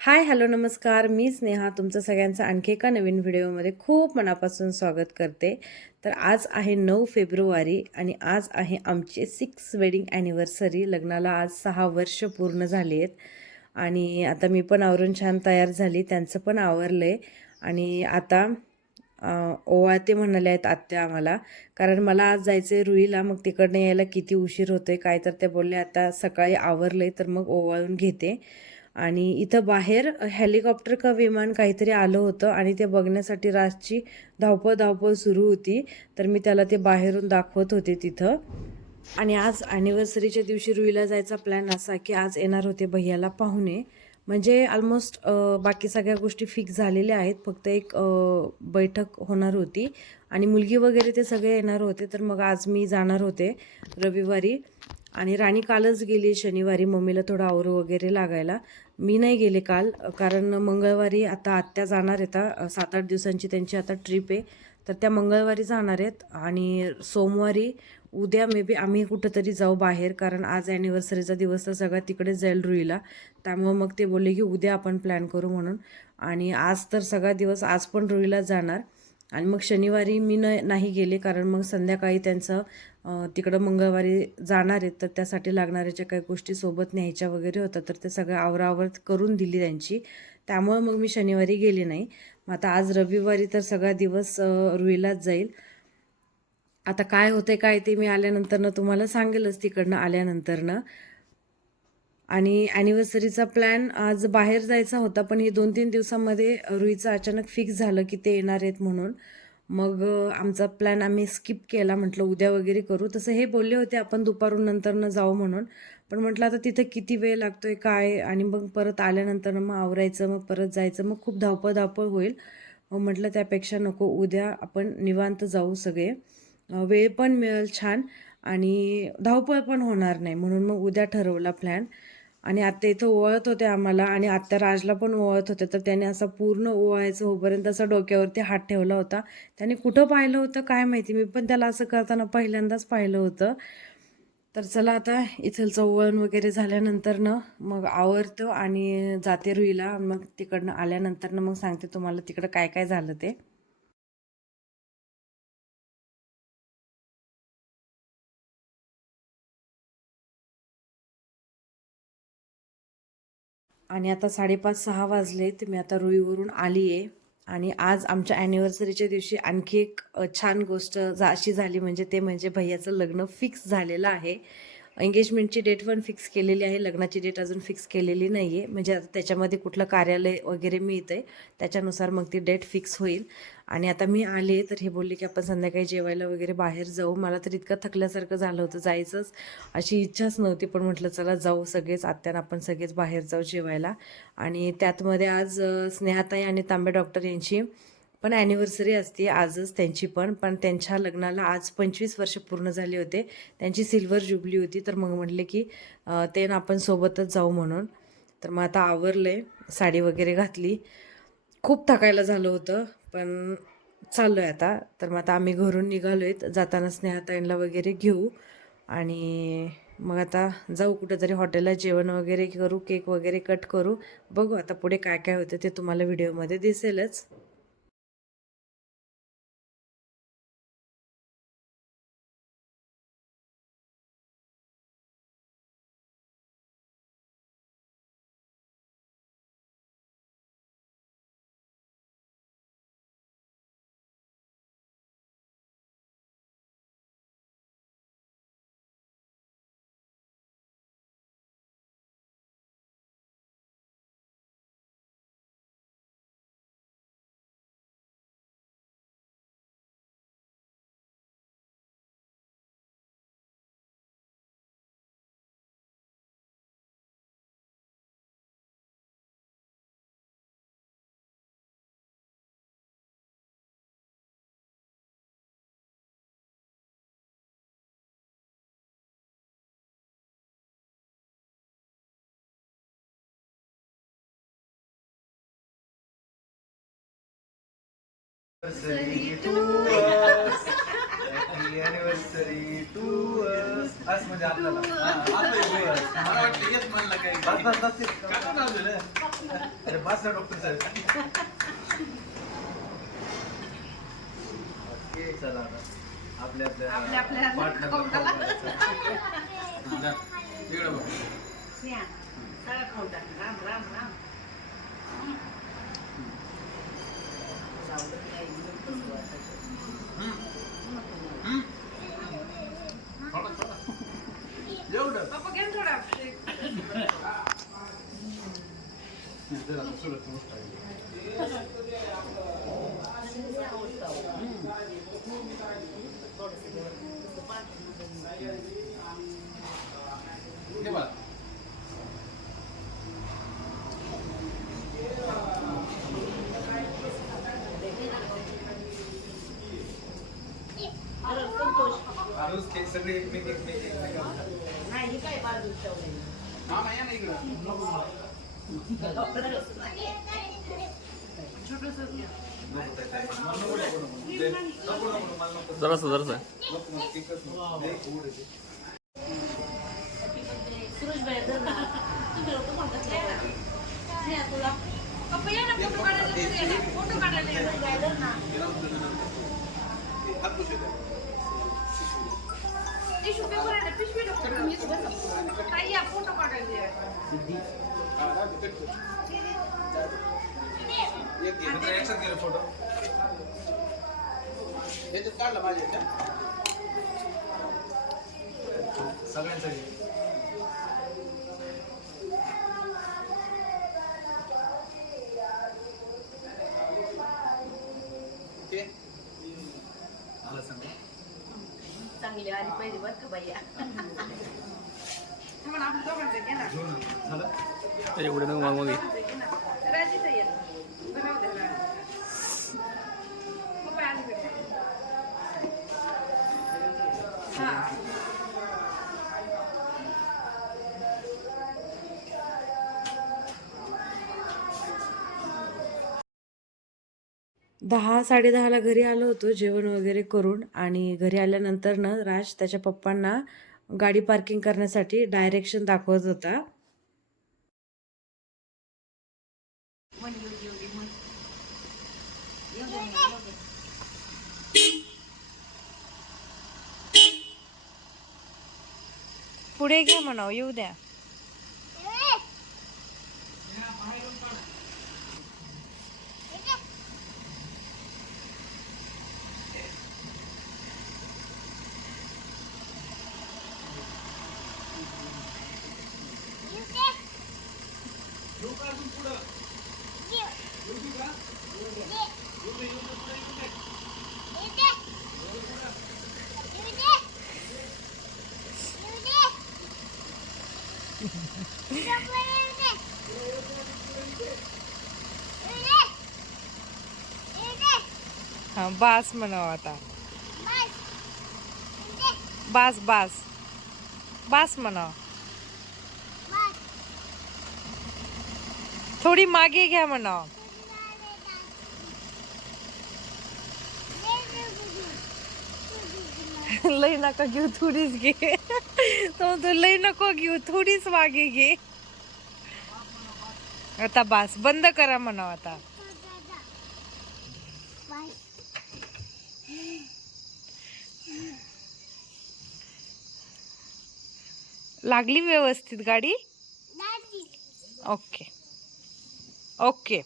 Hi hello नमस्कार. मी स्नेहा तुमचं सगळ्यांचं आणखी एका नवीन व्हिडिओमध्ये खूप मनापासून स्वागत करते. तर आज आहे नऊ फेब्रुवारी आणि आज आहे आमचे सिक्स वेडिंग ॲनिव्हर्सरी. लग्नाला आज सहा वर्ष पूर्ण झाली आहेत आणि आता मी पण आवरून छान तयार झाली त्यांचं पण आवरलं आहे आणि आता ओवाळते म्हणाले आहेत आत्या आम्हाला कारण मला आज जायचं आहे रुईला मग तिकडनं यायला किती उशीर होतो आहे काय तर ते बोलले आता सकाळी आवरलं आहे तर मग ओवाळून घेते. आणि इथं बाहेर हेलिकॉप्टर का विमान काहीतरी आलं होतं आणि ते बघण्यासाठी राजची धावपळ धावपळ सुरू होती. तर मी त्याला ते बाहेरून दाखवत होते तिथं. आणि आज ॲनिव्हर्सरीच्या दिवशी रुईला जायचा प्लॅन असा की आज येणार होते भैयाला पाहुणे. म्हणजे ऑलमोस्ट बाकी सगळ्या गोष्टी फिक्स झालेल्या आहेत. फक्त एक बैठक होणार होती. आणि मुलगी वगैरे ते सगळे येणार होते. तर मग आज मी जाणार होते रविवारी. आणि राणी कालच गेली शनिवारी मम्मीला थोडं आवरू वगैरे लागायला. मी नाही गेले काल कारण मंगळवारी आता आत्या जाणार आहेत सात आठ दिवसांची त्यांची आता ट्रिप आहे. तर त्या मंगळवारी जाणार आहेत आणि सोमवारी उद्या मे बी आम्ही कुठंतरी जाऊ बाहेर कारण आज ॲनिव्हर्सरीचा दिवस तर सगळा तिकडेच जाईल रुईला. त्यामुळं मग ते बोलले की उद्या आपण प्लॅन करू म्हणून. आणि आज तर सगळा दिवस आज पण रुईला जाणार. आणि मग शनिवारी मी न नाही गेले कारण मग संध्याकाळी त्यांचं तिकडं मंगळवारी जाणार आहेत. तर त्यासाठी लागणाऱ्या ज्या काही गोष्टी सोबत न्यायच्या वगैरे होत्या तर ते सगळं आवरावर करून दिली त्यांची. त्यामुळं मग मी शनिवारी गेले नाही. मग आता आज रविवारी तर सगळा दिवस रुईलाच जाईल. आता काय होते काय ते मी आल्यानंतरनं तुम्हाला सांगेलच तिकडनं आल्यानंतरनं. आणि ॲनिव्हर्सरीचा प्लॅन आज बाहेर जायचा होता पण हे दोन तीन दिवसामध्ये रुईचं अचानक फिक्स झालं की ते येणार आहेत म्हणून. मग आमचा प्लॅन आम्ही स्किप केला म्हटलं उद्या वगैरे करू. तसं हे बोलले होते आपण दुपारून नंतरनं जाऊ म्हणून. पण म्हटलं आता तिथं किती वेळ लागतोय काय? आणि मग परत आल्यानंतर मग आवरायचं मग परत जायचं मग खूप धावपळ धावपळ होईल. मग म्हटलं त्यापेक्षा नको उद्या आपण निवांत जाऊ सगळे. वेळ पण मिळेल छान आणि धावपळ पण होणार नाही म्हणून मग उद्या ठरवला प्लॅन आणि आत्या इथं ओवाळत होते आम्हाला आणि आत्या राजला पण ओवाळत होते तर त्याने असं पूर्ण ओवाळायचं होईपर्यंत असा डोक्यावरती हात ठेवला होता. त्याने कुठं पाहिलं होतं काय माहिती? मी पण त्याला असं करताना पहिल्यांदाच पाहिलं होतं. तर चला आता इथलचं ओवळण वगैरे झाल्यानंतर ना मग आवरतो आणि जाते रुईला. मग तिकडनं आल्यानंतर मग सांगते तुम्हाला तिकडं काय काय झालं ते. आणि आता साडेपाच सहा वाजले तर मी आता रुईवरून आली आहे आणि आज आमच्या ॲनिव्हर्सरीच्या दिवशी आणखी एक छान गोष्ट जा अशी झाली म्हणजे ते म्हणजे भैयाचं लग्न फिक्स झालेलं आहे. एंगेजमेंटची डेट पण फिक्स केलेली आहे. लग्नाची डेट अजून फिक्स केलेली नाही आहे म्हणजे आता त्याच्यामध्ये कुठलं कार्यालय वगैरे मिळतं आहे त्याच्यानुसार मग ती डेट फिक्स होईल. आणि आता मी आले तर हे बोलले की आपण संध्याकाळी जेवायला वगैरे बाहेर जाऊ. मला तर इतकं थकल्यासारखं झालं होतं जायचंच. अशी इच्छाच नव्हती पण म्हटलं चला जाऊ सगळेच आत्यानं आपण सगळेच बाहेर जाऊ जेवायला. आणि त्यातमध्ये आज स्नेहाताई आणि तांबे डॉक्टर यांची पण ॲनिव्हर्सरी असते आजच त्यांची पण. पण त्यांच्या लग्नाला आज पंचवीस वर्ष पूर्ण झाले होते. त्यांची सिल्वर जुबली होती तर मग म्हटले की ते ना आपण सोबतच जाऊ म्हणून. तर मग आता आवरले साडी वगैरे घातली. खूप थकायला झालं होतं. पण चाललो आहे आता. तर मग आता आम्ही घरून निघालो आहेत जाताना स्नेहाताईंना वगैरे घेऊ. आणि मग आता जाऊ कुठेतरी हॉटेलला जेवण वगैरे करू केक वगैरे कट करू. बघू आता पुढे काय काय होतं ते तुम्हाला व्हिडिओमध्ये दिसेलच. Anniversary to us. Happy anniversary to us. असं म्हणजे आपल्याला. मला वाटलं हेच म्हणलं काही. बस, बस, बस, तेच. अरे बस ना डॉक्टर साहेब ओके चला आता आपल्या आपल्या आपल्या आपल्या partner ला call करायचं. इकडं बघ स्नेहा, सगळं खाऊन टाक. राम राम राम धन्यवाद दे, काही नाही, बसू आता. एवढं पप्पा घे ना थोडा जरा सुरत मोठा आहे. हे बघा. आरोज नाही हे काय बाजू मामा या ना इकडं. जरास जरास सुरेश भाई, धर ना. तुम्ही लोकं म्हणतात काय? स्नेहा, तुला पप्पा या ना फोटो काढायला. फोटो काढायला धर ना. टिश्यू पेपर आहे ना, पिशवी नको ठेवू. इथं बसा. ताई, या, फोटो काढायला या. याच्यात गेलो फोटो याच्यात काढला माझ्या याच्यात. सगळ्यांचा घे. ओके मला सांगा चांगली आली पाहिजे बरं का बाई थांबा ना, आपण दोघांचं घे ना. घेऊ ना झालं एवढे नको मागू घे दहा साडेदहाला घरी आलो होतो जेवण वगैरे करून. आणि घरी आल्यानंतर ना राज त्याच्या पप्पांना गाडी पार्किंग करण्यासाठी डायरेक्शन दाखवत होता. पुढे घ्या म्हणाव येऊ द्या. हा बास म्हणाव आता. बास बास. बास म्हणाव. थोडी मागे घ्या म्हणाव लई नका घेऊ थोडीच घे. तो लई नको घेऊ थोडीच मागे घे. आता बास बंद करा म्हणाव आता. लागली व्यवस्थित गाडी? ओके. ओके